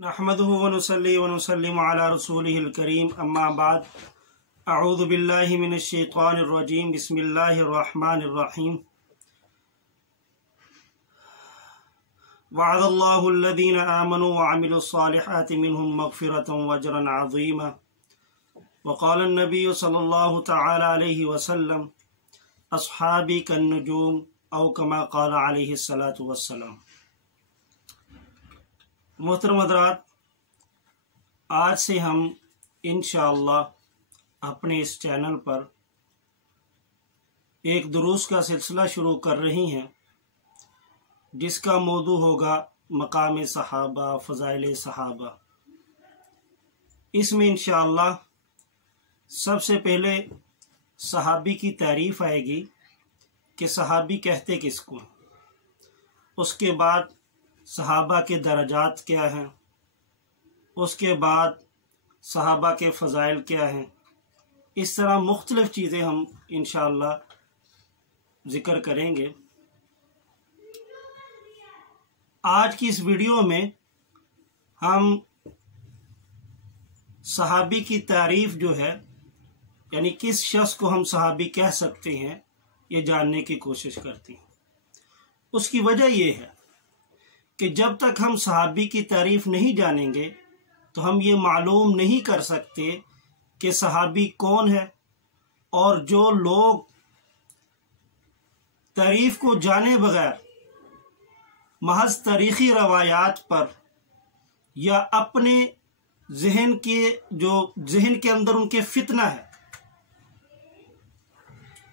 नहमदुहु व नुसल्ली व नुसल्लिमु अला रसूलिहिल करीम अम्मा बाद अऊज़ु बिल्लाहि मिनश शैतानिर रजीम बिस्मिल्लाहिर रहमानिर रहीम वअदल्लाहु अल्लज़ीना आमनु व अमिलुस सालिहाति मिनहुम मग़फ़िरतन व अजरन अज़ीमा व क़ाला अन्नबिय्यु सल्लल्लाहु तआला अलैहि वसल्लम अस्हाबी कन्नुजूम औ कमा क़ाला अलैहिस्सलातु वस्सलाम। मोहतरम हज़रात, आज से हम इंशाअल्लाह अपने इस चैनल पर एक दुरूस का सिलसिला शुरू कर रही हैं, जिसका मौजू होगा मकाम सहाबा, फ़ज़ाइल सहाबा। इसमें इंशाअल्लाह सबसे पहले सहाबी की तारीफ़ आएगी कि सहाबी कहते किसको, उसके बाद सहाबा के दरजात क्या हैं, उसके बाद सहाबा के फ़ज़ाइल क्या हैं। इस तरह मुख्तलिफ़ चीज़ें हम इंशाअल्लाह ज़िक्र करेंगे। आज की इस वीडियो में हम सहाबी की तारीफ़ जो है, यानी किस शख्स को हम सहाबी कह सकते हैं, ये जानने की कोशिश करते हैं। उसकी वजह ये है कि जब तक हम सहाबी की तारीफ़ नहीं जानेंगे तो हम ये मालूम नहीं कर सकते कि सहाबी कौन है। और जो लोग तारीफ़ को जाने बगैर महज तारीख़ी रवायात पर या अपने जहन के अंदर उनके फितना है,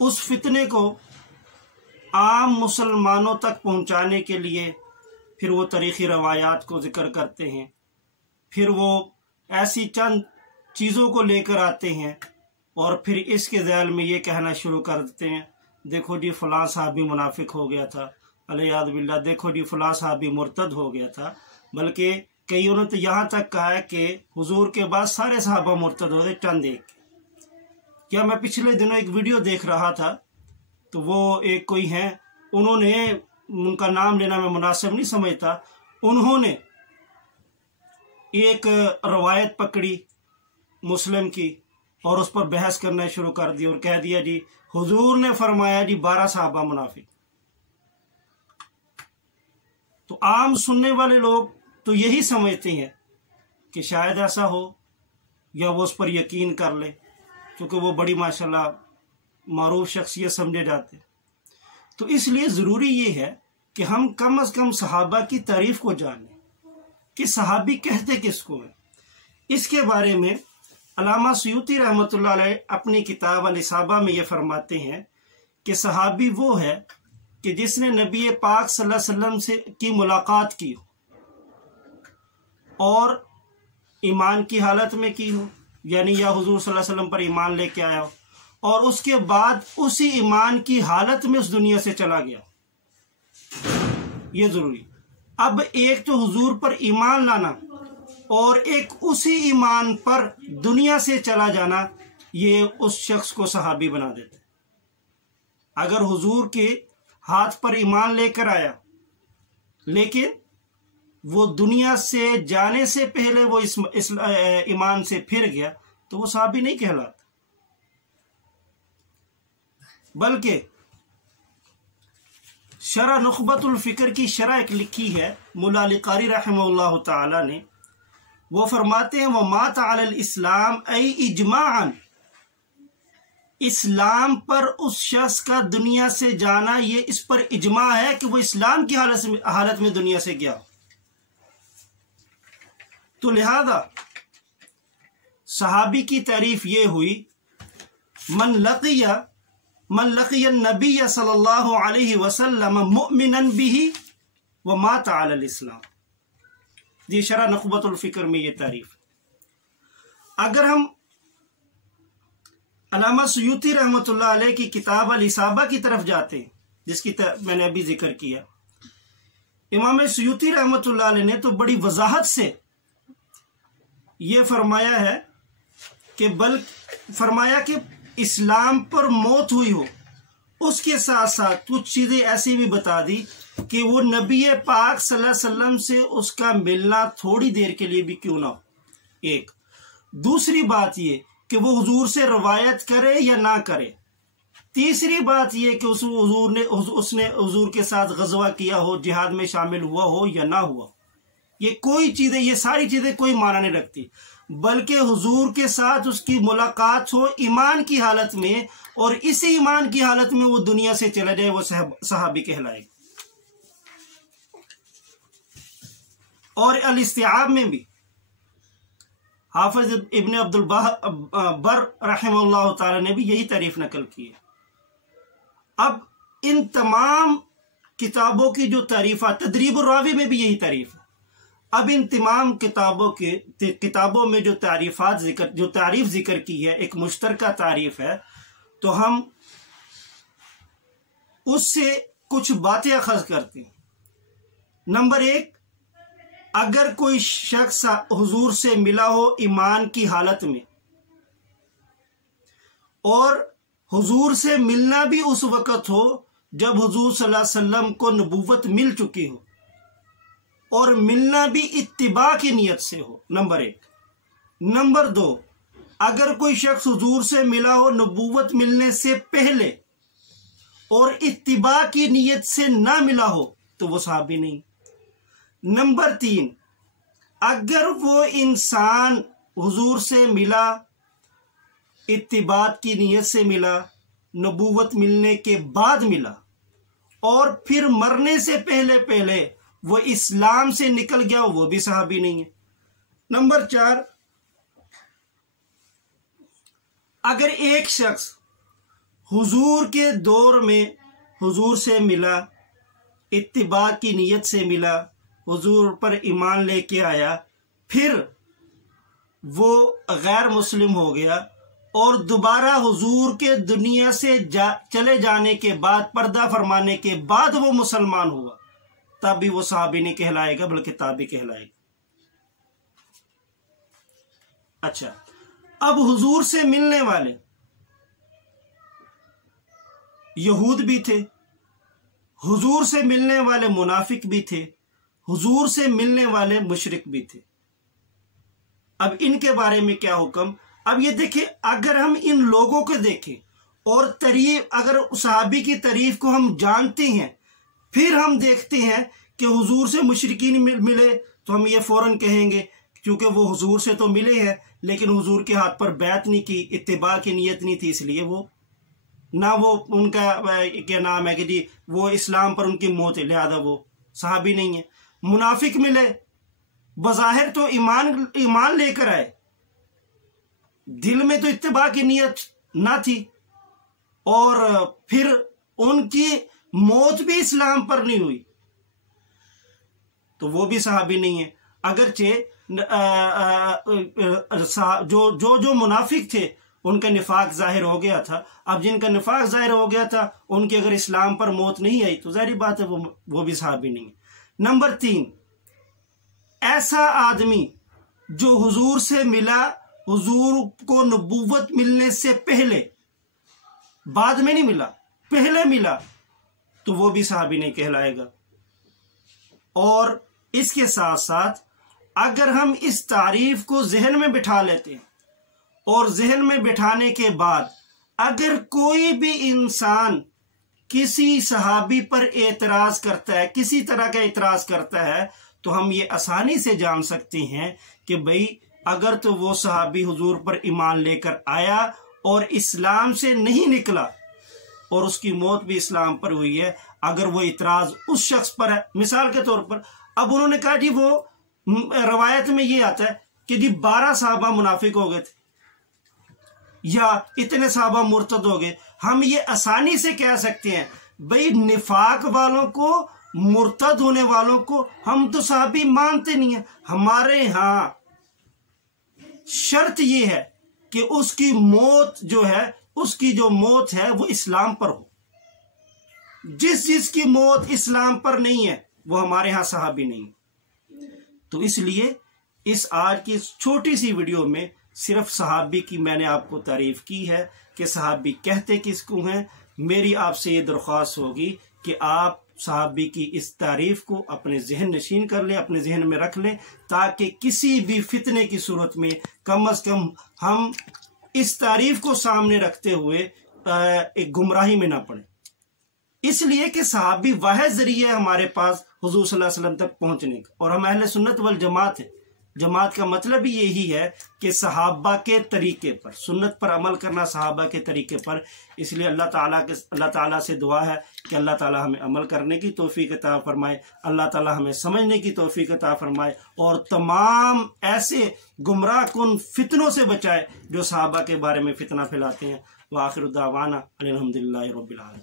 उस फितने को आम मुसलमानों तक पहुंचाने के लिए फिर वो तारीख़ी रवायात को ज़िक्र करते हैं, फिर वो ऐसी चंद चीज़ों को लेकर आते हैं और फिर इसके ज़ैल में ये कहना शुरू कर देते हैं, देखो जी फ़लाँ सहाबी मुनाफिक हो गया था, अलियाज़ बिल्लाह, देखो जी फ़लाँ सहाबी मुर्तद हो गया था। बल्कि कईयों ने तो यहाँ तक कहा है कि हुजूर के बाद सारे सहाबा मुर्तद हो गए, चंद एक। क्या मैं पिछले दिनों एक वीडियो देख रहा था, तो वो एक कोई हैं, उन्होंने, उनका नाम लेना मैं मुनासिब नहीं समझता, उन्होंने एक रवायत पकड़ी मुस्लिम की और उस पर बहस करना शुरू कर दी और कह दिया जी हुजूर ने फरमाया जी 12 सहाबा मुनाफिक। तो आम सुनने वाले लोग तो यही समझते हैं कि शायद ऐसा हो, या वो उस पर यकीन कर ले, क्योंकि वो बड़ी माशाल्लाह मारूफ शख्सियत समझे जाते। तो इसलिए ज़रूरी ये है कि हम कम से कम सहाबा की तारीफ़ को जानें कि सहाबी कहते किसको हैं। इसके बारे में अल्लामा सुयूती रहमतुल्लाह अलैह अपनी किताब अल-इसाबा में ये फरमाते हैं कि सहाबी वो है कि जिसने नबी पाक सल्लल्लाहु अलैहि वसल्लम से की मुलाकात की हो और ईमान की हालत में की हो, यानी या हुजूर सल्लल्लाहु अलैहि वसल्लम पर ईमान लेके आया हो और उसके बाद उसी ईमान की हालत में उस दुनिया से चला गया, ये जरूरी। अब एक तो हुजूर पर ईमान लाना और एक उसी ईमान पर दुनिया से चला जाना, ये उस शख्स को सहाबी बना देते। अगर हुजूर के हाथ पर ईमान लेकर आया लेकिन वो दुनिया से जाने से पहले वो इस ईमान से फिर गया, तो वो सहाबी नहीं कहलाता। बल्कि शरह नुखबतुल फ़िक्र की शरह एक लिखी है मुल्ला अली कारी रहमहुल्लाह ताला ने, वो फरमाते हैं वो मात अलल इस्लाम ऐ इजमाअन, इस्लाम पर उस शख्स का दुनिया से जाना, ये इस पर इजमा है कि वो इस्लाम की हालत में दुनिया से गया। तो लिहाजा सहाबी की तारीफ ये हुई, मन लक़िया नबी सल्लल्लाहु अलैहि वसल्लम मुअमिनन बिही व मात अलल इस्लाम। ये शरह नुखबतुल फ़िक्र में ये तारीफ। अगर हम अल्लामा सुयूती रहमतुल्लाह अलैह की किताब अल-इसाबा की तरफ जाते हैं, जिसकी मैंने अभी जिक्र किया, इमाम सुयूती रहमतुल्लाह अलैह ने तो बड़ी वजाहत से ये फरमाया है कि फरमाया कि इस्लाम पर मौत हुई हो उसके साथ साथ कुछ चीजें ऐसी भी बता दी कि वो नबी पाक सल्लल्लाहु अलैहि वसल्लम से उसका मिलना थोड़ी देर के लिए भी क्यों ना हो। एक दूसरी बात ये कि वो हुजूर से रवायत करे या ना करे। तीसरी बात ये कि उसने हुजूर के साथ गजवा किया हो, जिहाद में शामिल हुआ हो या ना हुआ। ये सारी चीजें कोई माना नहीं रखती, बल्कि हुजूर के साथ उसकी मुलाकात हो ईमान की हालत में, और इसी ईमान की हालत में वो दुनिया से चला जाए, वो सहाबी कहलाएगा। और अल इस्तिआब में भी हाफिज इब्न अब्दुल बर रहमहुल्लाह ताला ने भी यही तारीफ नकल की है। अब इन तमाम किताबों की जो तारीफ, तदरीब रावी में भी यही तारीफ है। अब इन तमाम किताबों में जो तारीफ जिक्र की है, एक मुश्तरका तारीफ है, तो हम उससे कुछ बातें अखज़ करते हैं। नंबर एक, अगर कोई शख्स हुजूर से मिला हो ईमान की हालत में, और हुजूर से मिलना भी उस वक़्त हो जब हुजूर सल्लल्लाहु अलैहि वसल्लम को नबूवत मिल चुकी हो, और मिलना भी इत्तिबा की नीयत से हो, नंबर एक। नंबर दो, अगर कोई शख्स हुजूर से मिला हो नबूवत मिलने से पहले और इत्तिबा की नीयत से ना मिला हो तो वो सहाबी नहीं। नंबर तीन, अगर वो इंसान हुजूर से मिला, इत्तिबा की नीयत से मिला, नबूवत मिलने के बाद मिला, और फिर मरने से पहले वो इस्लाम से निकल गया, वो भी सहाबी नहीं है। नंबर चार, अगर एक शख्स हुजूर के दौर में हुजूर से मिला, इत्तिबा की नीयत से मिला, हुजूर पर ईमान लेके आया, फिर वो गैर मुस्लिम हो गया, और दोबारा हुजूर के दुनिया से चले जाने के बाद, पर्दा फरमाने के बाद वो मुसलमान हुआ, तब भी वो सहाबी नहीं कहलाएगा, बल्कि ताबी कहलाएगा। अच्छा, अब हुजूर से मिलने वाले यहूद भी थे, हुजूर से मिलने वाले मुनाफिक भी थे, हुजूर से मिलने वाले मुशरिक भी थे। अब इनके बारे में क्या हुक्म? अब ये देखिए, अगर हम इन लोगों को देखें और अगर सहाबी की तारीफ को हम जानते हैं, फिर हम देखते हैं कि हुजूर से मुशरिकीन मिले, तो हम ये फौरन कहेंगे, क्योंकि वो हुजूर से तो मिले हैं लेकिन हुजूर के हाथ पर बैत नहीं की, इत्तिबा की नीयत नहीं थी, इसलिए वो ना, वो उनका क्या नाम है कि जी वो इस्लाम पर उनकी मौत है, लिहाजा वो सहाबी नहीं है। मुनाफिक मिले, बज़ाहिर तो ईमान लेकर आए, दिल में तो इत्तिबा की नीयत ना थी, और फिर उनकी मौत भी इस्लाम पर नहीं हुई, तो वो भी सहाबी नहीं है। अगरचे जो मुनाफिक थे उनका निफाक जाहिर हो गया था। अब जिनका निफाक जाहिर हो गया था, उनकी अगर इस्लाम पर मौत नहीं आई तो जाहिर बात है वो भी सहाबी नहीं है। नंबर तीन, ऐसा आदमी जो हुजूर से मिला, हुजूर को नबूवत मिलने से पहले, बाद में नहीं मिला, पहले मिला, तो वो भी सहाबी नहीं कहलाएगा। और इसके साथ साथ अगर हम इस तारीफ को जहन में बिठा लेते हैं, और जहन में बिठाने के बाद अगर कोई भी इंसान किसी सहाबी पर एतराज करता है, किसी तरह का एतराज करता है, तो हम ये आसानी से जान सकते हैं कि भाई अगर तो वो सहाबी हुजूर पर ईमान लेकर आया और इस्लाम से नहीं निकला, और उसकी मौत भी इस्लाम पर हुई है, अगर वो इतराज उस शख्स पर है। मिसाल के तौर पर अब उन्होंने कहा जी, वो रवायत में ये आता है कि जी 12 सहाबा मुनाफिक हो गए थे, या इतने सहाबा मुर्तद हो गए। हम ये आसानी से कह सकते हैं भाई निफाक वालों को, मुर्तद होने वालों को हम तो सहाबी मानते नहीं है। हमारे यहाँ शर्त ये है कि उसकी मौत जो है, उसकी जो मौत है वो इस्लाम पर हो। जिसकी मौत इस्लाम पर नहीं है वो हमारे यहाँ सहाबी नहीं। तो इसलिए इस आज की छोटी सी वीडियो में सिर्फ सहाबी की मैंने आपको तारीफ की है कि सहाबी कहते किसको हैं। मेरी आपसे ये दरख्वास्त होगी कि आप सहाबी की इस तारीफ को अपने जहन नशीन कर लें, अपने जहन में रख लें, ताकि किसी भी फितने की सूरत में कम अज़ कम हम इस तारीफ को सामने रखते हुए एक गुमराही में ना पड़े। इसलिए कि सहाबी वह जरिए हमारे पास हुजूर सल्लल्लाहु अलैहि वसल्लम तक पहुंचने का, और हम अहले सुन्नत वल जमात है। जमात का मतलब ही यही है कि सहाबा के तरीके पर, सुन्नत पर अमल करना सहाबा के तरीके पर। इसलिए अल्लाह ताला से दुआ है कि अल्लाह ताला हमें अमल करने की तौफीक अता फरमाए, अल्लाह ताला हमें समझने की तौफीक अता फरमाए, और तमाम ऐसे गुमराह कुन फितनों से बचाए जो सहाबा के बारे में फितना फैलाते हैं। व आखिर दावाना अल्हम्दुलिल्लाहि रब्बिल आलमीन।